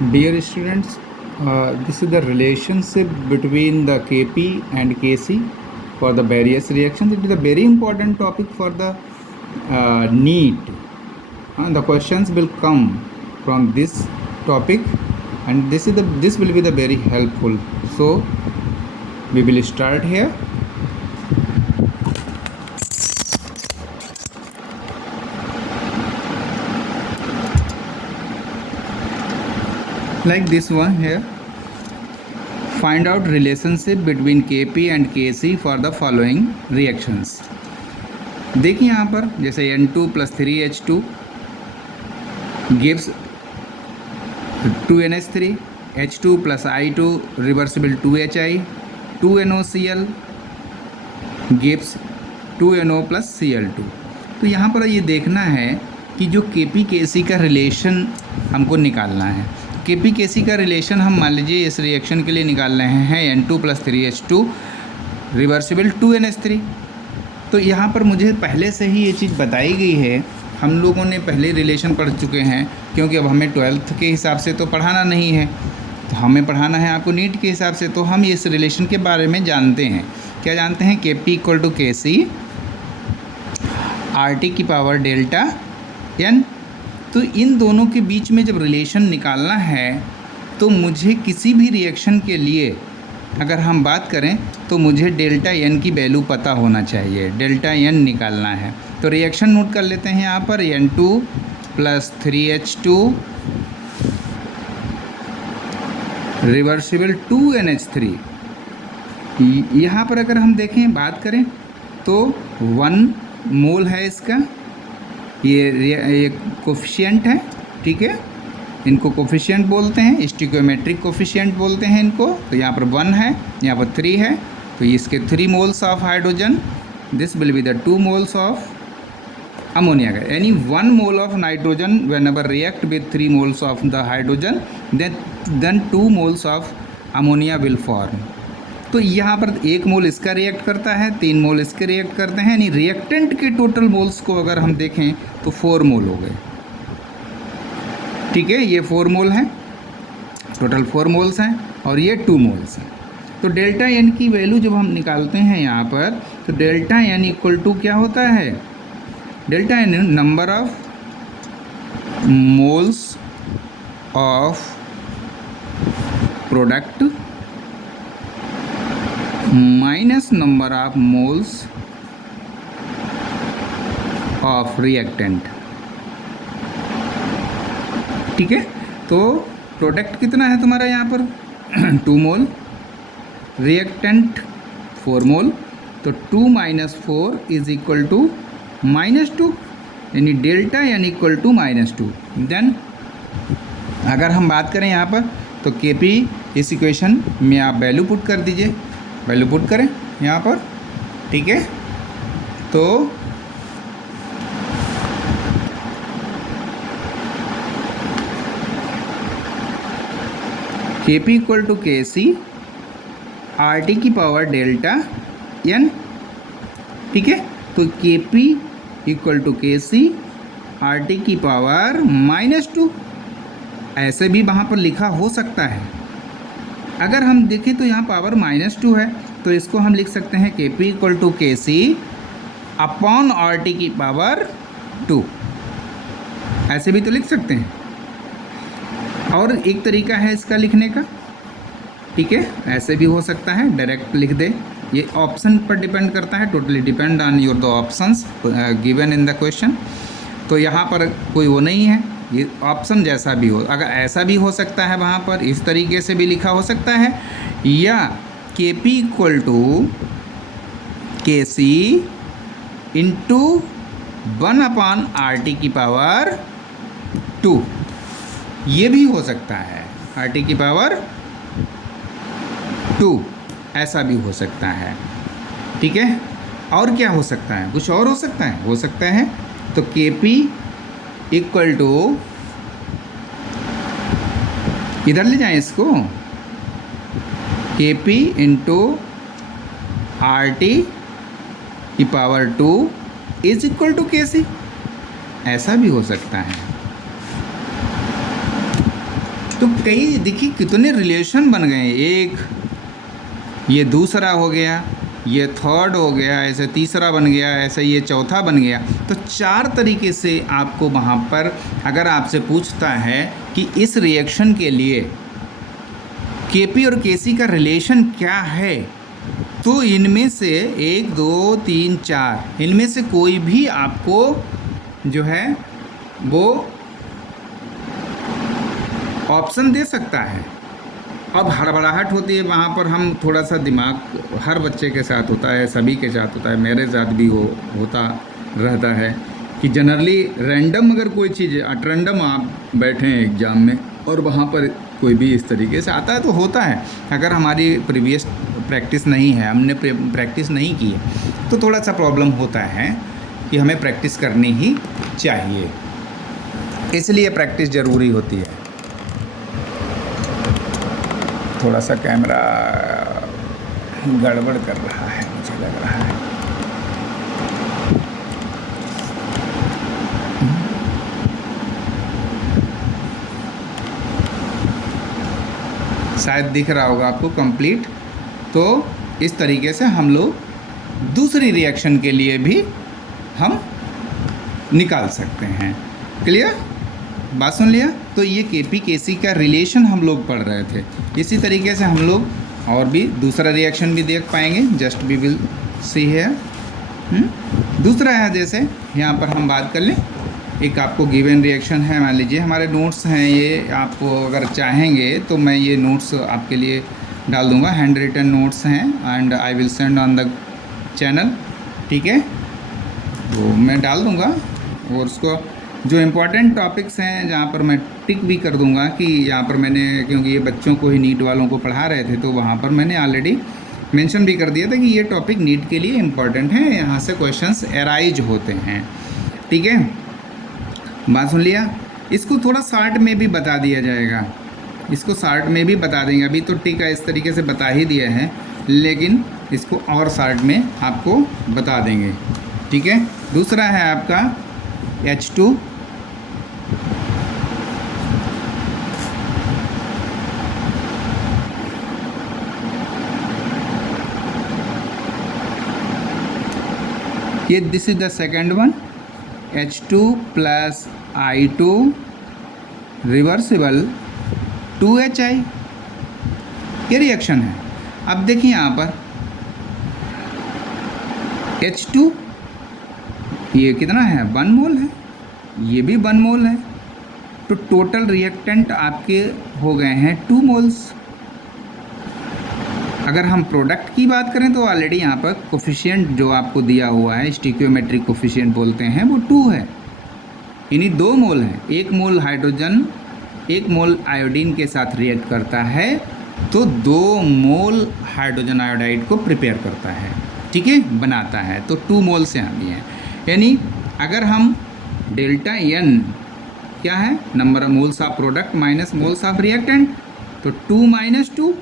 Dear students, this is the relationship between the Kp and Kc for the various reactions. It is a very important topic for the NEET. The questions will come from this topic, and this will be the very helpful. So we will start here. Like this one here. Find out relationship between Kp and Kc for the following reactions. देखिए यहाँ पर जैसे N2 + 3H2 gives 2NH3, H2 + I2 reversible 2HI, 2NOCl gives 2NO + Cl2। तो यहाँ पर ये देखना है कि जो Kp Kc का रिलेशन हमको निकालना है। Kp Kc का रिलेशन हम मान लीजिए इस रिएक्शन के लिए निकाल रहे हैं N2 + 3H2 रिवर्सिबल 2NH3। तो यहाँ पर मुझे पहले से ही ये चीज़ बताई गई है, हम लोगों ने पहले रिलेशन पढ़ चुके हैं, क्योंकि अब हमें 12th के हिसाब से तो पढ़ाना नहीं है, तो हमें पढ़ाना है आपको नीट के हिसाब से। तो हम इस रिलेशन के बारे में जानते हैं। क्या जानते हैं? Kp = Kc RT⁴ तो इन दोनों के बीच में जब रिलेशन निकालना है तो मुझे किसी भी रिएक्शन के लिए अगर हम बात करें तो मुझे ΔN की वैल्यू पता होना चाहिए। ΔN निकालना है तो रिएक्शन नोट कर लेते हैं यहाँ पर। N2 + 3H2 reversible 2NH3। यहाँ पर अगर हम देखें बात करें तो 1 मोल है इसका, ये कोफिशिएंट है, ठीक है, इनको कोफिशिएंट बोलते हैं, स्टिकोमेट्रिक कोफिशिएंट बोलते हैं इनको। तो यहाँ पर 1 है, यहाँ पर 3 है, तो इसके 3 moles of hydrogen, this will be the 2 moles of ammonia gas. यानी 1 mole of nitrogen whenever react with 3 moles of the hydrogen then 2 moles of ammonia will form. तो यहाँ पर 1 मोल इसका रिएक्ट करता है, 3 मोल इसके रिएक्ट करते हैं, यानी रिएक्टेंट के टोटल मोल्स को अगर हम देखें तो 4 मोल हो गए, ठीक है। ये 4 मोल हैं, टोटल 4 मोल्स हैं, और ये 2 मोल्स हैं। तो ΔN की वैल्यू जब हम निकालते हैं यहाँ पर तो ΔN = क्या होता है? ΔN number of moles of product minus number of moles of reactant, ठीक है। तो प्रोडक्ट कितना है तुम्हारा यहाँ पर 2 मोल, रिएक्टेंट 4 मोल, तो 2 - 4 = -2, यानी ΔN = -2। देन अगर हम बात करें यहाँ पर तो Kp इस इक्वेशन में आप वैल्यू पुट कर दीजिए, वैल्यू पुट करें यहाँ पर, ठीक है। तो Kp = Kc RT⁴ΔN, ठीक है। तो Kp = Kc RT⁻², ऐसे भी वहाँ पर लिखा हो सकता है। अगर हम देखें तो यहाँ पावर -2 है, तो इसको हम लिख सकते हैं Kp = Kc / RT⁻², ऐसे भी तो लिख सकते हैं। और एक तरीका है इसका लिखने का, ठीक है, ऐसे भी हो सकता है, डायरेक्ट लिख दे। ये ऑप्शन पर डिपेंड करता है, totally depend on your the options given in the question. तो यहाँ पर कोई वो नहीं है, ये ऑप्शन जैसा भी हो, अगर ऐसा भी हो सकता है, वहाँ पर इस तरीके से भी लिखा हो सकता है, या Kp = Kc × 1/RT⁴², ये भी हो सकता है, RT⁴², ऐसा भी हो सकता है, ठीक है। और क्या हो सकता है? कुछ और हो सकता है, तो Kp = इधर ले जाएं इसको, Kp × RT⁴² = Kc, ऐसा भी हो सकता है। तो कई देखिए कितने रिलेशन बन गए, एक ये दूसरा हो गया, ये थर्ड हो गया, ऐसे तीसरा बन गया, ऐसे ये चौथा बन गया। तो 4 तरीके से आपको वहाँ पर अगर आपसे पूछता है कि इस रिएक्शन के लिए केपी और केसी का रिलेशन क्या है, तो इनमें से 1 2 3 4 इनमें से कोई भी आपको जो है वो ऑप्शन दे सकता है। अब हड़बड़ाहट होती है वहाँ पर, हम थोड़ा सा दिमाग हर बच्चे के साथ होता है, सभी के साथ होता है, मेरे साथ भी होता रहता है कि जनरली रैंडम अगर कोई चीज़ अटरैंडम आप बैठे हैं एग्ज़ाम में और वहाँ पर कोई भी इस तरीके से आता है तो होता है। अगर हमारी प्रीवियस प्रैक्टिस नहीं है, हमने प्रैक्टिस नहीं की है, तो थोड़ा सा प्रॉब्लम होता है कि हमें प्रैक्टिस करनी ही चाहिए, इसलिए प्रैक्टिस ज़रूरी होती है। थोड़ा सा कैमरा गड़बड़ कर रहा है मुझे लग रहा है। शायद दिख रहा होगा आपको कंप्लीट। तो इस तरीके से हम लोग दूसरी रिएक्शन के लिए भी हम निकाल सकते हैं। क्लियर? बात सुन लिया? तो ये केपी केसी का रिलेशन हम लोग पढ़ रहे थे। इसी तरीके से हम लोग और भी दूसरा रिएक्शन भी देख पाएंगे। जस्ट वी विल सी है। दूसरा है, जैसे यहाँ पर हम बात कर लें, एक आपको गिवन रिएक्शन है, मान लीजिए हमारे नोट्स हैं ये, आप अगर चाहेंगे तो मैं ये नोट्स आपके लिए डाल दूँगा, हैंड रिटन नोट्स हैं and I will send on the channel. ठीक है, तो मैं डाल दूँगा और उसको जो इम्पोर्टेंट टॉपिक्स हैं जहाँ पर मैं टिक भी कर दूंगा कि यहाँ पर मैंने, क्योंकि ये बच्चों को ही नीट वालों को पढ़ा रहे थे, तो वहाँ पर मैंने ऑलरेडी मेंशन भी कर दिया था कि ये टॉपिक नीट के लिए इम्पॉर्टेंट है, यहाँ से क्वेश्चंस एराइज होते हैं। ठीक है, बात सुन लिया? इसको थोड़ा शॉर्ट में भी बता दिया जाएगा, इसको शॉर्ट में भी बता देंगे। अभी तो टिक इस तरीके से बता ही दिया है, लेकिन इसको और शॉर्ट में आपको बता देंगे। ठीक है, दूसरा है आपका H2 ये this is the second one, H2 plus I2 reversible 2HI, ये रिएक्शन है। अब देखिए यहाँ पर H2 ये कितना है, 1 मोल है, ये भी 1 मोल है, तो टोटल रिएक्टेंट आपके हो गए हैं 2 मोल्स। अगर हम प्रोडक्ट की बात करें तो ऑलरेडी यहाँ पर कोफिशिएंट जो आपको दिया हुआ है, स्टिक्योमेट्रिक कोफिशिएंट बोलते हैं, वो 2 है, यानी 2 मोल है। 1 मोल हाइड्रोजन 1 मोल आयोडीन के साथ रिएक्ट करता है तो 2 मोल हाइड्रोजन आयोडाइड को प्रिपेयर करता है, ठीक है, बनाता है, तो 2 मोल से आती है। यानी अगर हम डेल्टा एन क्या है, number of moles of product minus moles of reactant, तो 2 minus 2,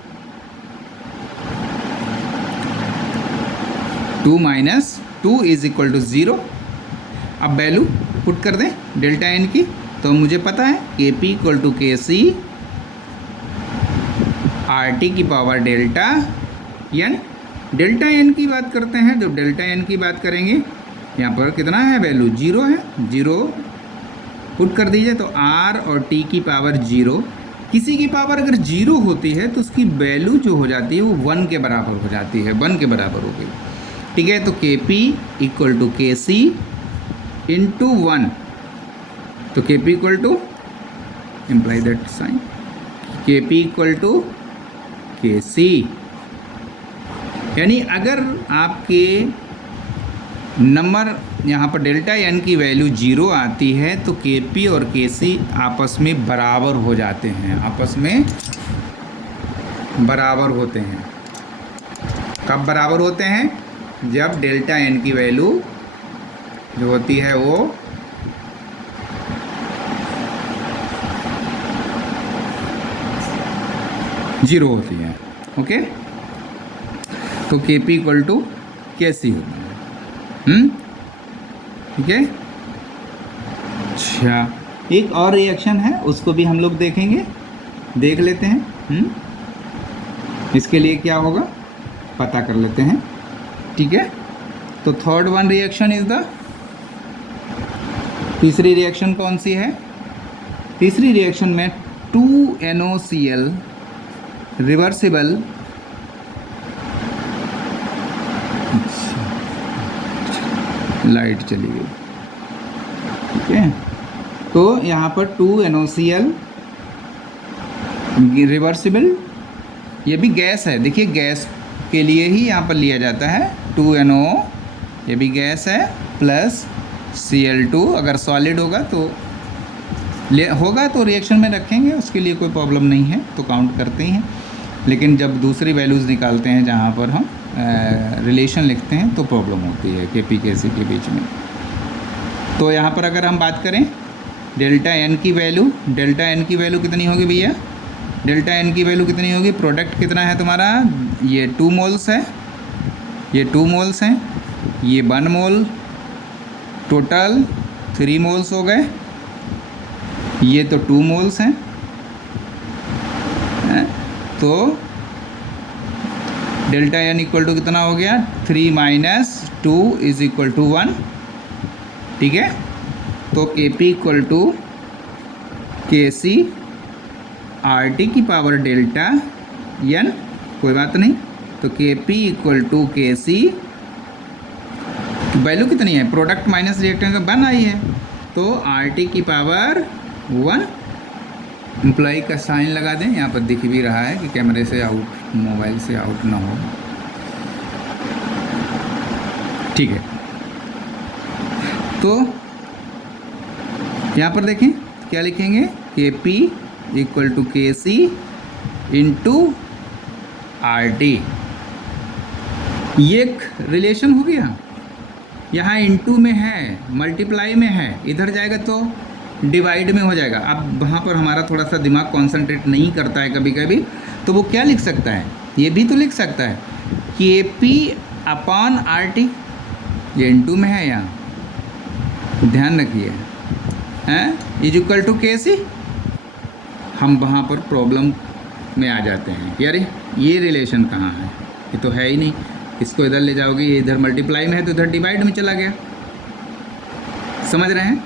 2 minus 2 is equal to 0। अब वैल्यू पुट कर दें डेल्टा एन की, तो मुझे पता है Kp equal to Kc RT की power delta n. Delta n की बात करते हैं, जब डेल्टा एन की बात करेंगे यहाँ पर कितना है, वैल्यू 0 है, 0 पुट कर दीजिए, तो R और T की पावर 0। किसी की पावर अगर 0 होती है तो उसकी वैल्यू जो हो जाती है वो 1 के बराबर हो जाती है, 1 के बराबर हो गई। ठीक है, तो Kp equal to Kc into 1, तो Kp equal to imply that sign, Kp equal to Kc। यानी अगर आपके नंबर यहाँ पर डेल्टा एन की वैल्यू 0 आती है तो Kp और Kc आपस में बराबर हो जाते हैं, आपस में बराबर होते हैं। कब बराबर होते हैं, जब डेल्टा एन की वैल्यू जो होती है वो जीरो होती है। ओके, तो Kp इक्वल टू Kc होता है। ठीक है, अच्छा एक और रिएक्शन है, उसको भी हम लोग देखेंगे। देख लेते हैं। इसके लिए क्या होगा पता कर लेते हैं, ठीक है। तो third one reaction is the, तीसरी रिएक्शन कौन सी है? तीसरी रिएक्शन में 2NOCl रिवर्सिबल, लाइट चली गई, ठीक है। तो यहाँ पर 2NOCl रिवर्सिबल, ये भी गैस है, देखिए गैस के लिए ही यहाँ पर लिया जाता है 2NO, ये भी गैस है, प्लस Cl2। अगर सॉलिड होगा तो होगा तो रिएक्शन में रखेंगे, उसके लिए कोई प्रॉब्लम नहीं है, तो काउंट करते ही हैं। लेकिन जब दूसरी वैल्यूज़ निकालते हैं जहाँ पर हम रिलेशन लिखते हैं तो प्रॉब्लम होती है Kp Kc के बीच में। तो यहाँ पर अगर हम बात करें डेल्टा एन की वैल्यू, डेल्टा एन की वैल्यू कितनी होगी भैया? डेल्टा एन की वैल्यू कितनी होगी? प्रोडक्ट कितना है तुम्हारा? ये 2 मोल्स है, ये 2 मोल्स हैं, ये 1 मोल, टोटल 3 मोल्स हो गए। ये तो 2 मोल्स हैं, तो डेल्टा एन इक्वल टू कितना हो गया? 3 - 2 = 1, ठीक है। तो Kp equal to Kc RT की पावर डेल्टा n, कोई बात नहीं। तो Kp equal to Kc, value कितनी है? प्रोडक्ट माइनस रिएक्टेंट का 1 आई है, तो RT की पावर 1। एम्प्लॉई का साइन लगा दें, यहाँ पर दिख भी रहा है कि कैमरे से आउट, मोबाइल से आउट ना हो, ठीक है। तो यहाँ पर देखें क्या लिखेंगे? Kp equal to Kc into RT, ये एक रिलेशन हो गया। यहाँ इंटू में है, मल्टीप्लाई में है, इधर जाएगा तो डिवाइड में हो जाएगा। अब वहाँ पर हमारा थोड़ा सा दिमाग कॉन्सेंट्रेट नहीं करता है कभी कभी, तो वो क्या लिख सकता है? ये भी तो लिख सकता है Kp/RT, ये इंटू में है यहाँ, ध्यान रखिए, हैं, इक्वल टू Kc। हम वहाँ पर प्रॉब्लम में आ जाते हैं कि अरे ये रिलेशन कहाँ है, ये तो है ही नहीं। इसको इधर ले जाओगे, ये इधर मल्टीप्लाई में है तो इधर डिवाइड में चला गया, समझ रहे हैं?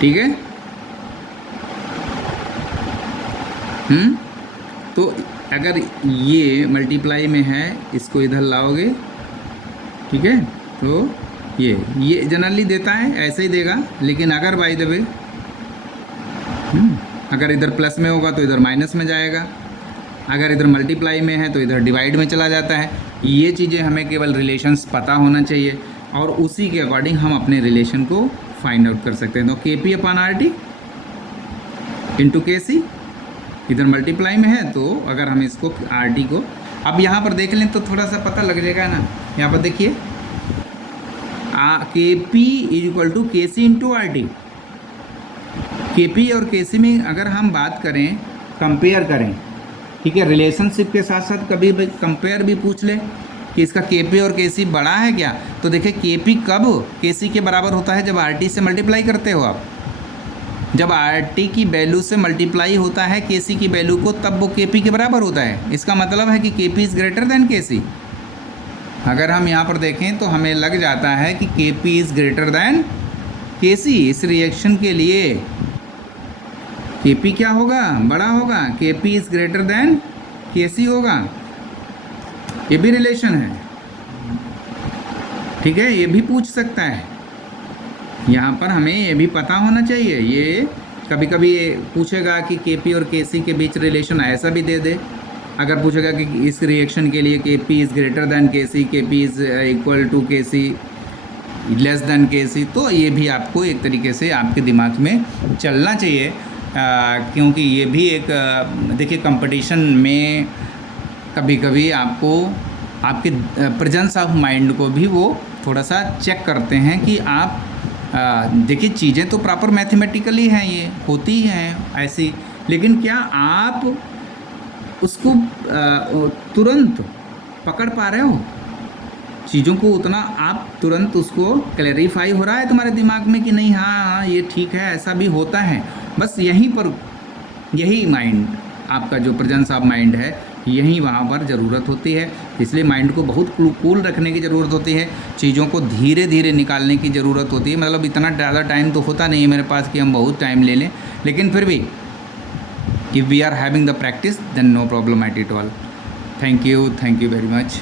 ठीक है। तो अगर ये मल्टीप्लाई में है, इसको इधर लाओगे, ठीक है, तो ये जनरली देता है, ऐसे ही देगा। लेकिन अगर बाय द वे अगर इधर प्लस में होगा तो इधर माइनस में जाएगा, अगर इधर मल्टीप्लाई में है तो इधर डिवाइड में चला जाता है। ये चीज़ें हमें केवल रिलेशंस पता होना चाहिए और उसी के अकॉर्डिंग हम अपने रिलेशन को फाइंड आउट कर सकते हैं। तो Kp/RT इंटू Kc, इधर मल्टीप्लाई में है तो अगर हम इसको RT को अब यहाँ पर देख लें तो थोड़ा सा पता लग जाएगा ना। यहाँ पर देखिए Kp equal to Kc into RT। Kp और Kc में अगर हम बात करें, कंपेयर करें, ठीक है, रिलेशनशिप के साथ साथ कभी भी कंपेयर भी पूछ ले कि इसका Kp और Kc बड़ा है क्या, तो देखिए Kp कब Kc के बराबर होता है? जब RT से मल्टीप्लाई करते हो आप। जब RT की वैल्यू से मल्टीप्लाई होता है Kc की वैल्यू को, तब वो Kp के बराबर होता है। इसका मतलब है कि Kp is greater than Kc। अगर हम यहाँ पर देखें तो हमें लग जाता है कि Kp is greater than Kc। इस रिएक्शन के लिए Kp क्या होगा? बड़ा होगा। Kp is greater than Kc होगा। ये भी रिलेशन है, ठीक है, ये भी पूछ सकता है। यहाँ पर हमें ये भी पता होना चाहिए। ये कभी कभी पूछेगा कि Kp और Kc के बीच रिलेशन ऐसा भी दे दे। अगर पूछेगा कि इस रिएक्शन के लिए Kp is greater than Kc, Kp is equal to Kc less than Kc, तो ये भी आपको एक तरीके से आपके दिमाग में चलना चाहिए। क्योंकि ये भी एक देखिए कंपटीशन में कभी कभी आपको आपके प्रेजेंस ऑफ माइंड को भी वो थोड़ा सा चेक करते हैं कि आप देखिए चीज़ें तो प्रॉपर मैथमेटिकली हैं, ये होती हैं ऐसी, लेकिन क्या आप उसको तुरंत पकड़ पा रहे हो? चीज़ों को उतना आप तुरंत उसको क्लैरिफाई हो रहा है तुम्हारे दिमाग में कि नहीं, हाँ ये ठीक है, ऐसा भी होता है। बस यहीं पर यही माइंड आपका जो प्रेजेंस ऑफ माइंड है यहीं वहाँ पर ज़रूरत होती है। इसलिए माइंड को बहुत कूल रखने की ज़रूरत होती है, चीज़ों को धीरे धीरे निकालने की ज़रूरत होती है। मतलब इतना ज़्यादा टाइम तो होता नहीं है मेरे पास कि हम बहुत टाइम ले लें, लेकिन फिर भी if we are having the practice then no problem at it all. Thank you very much.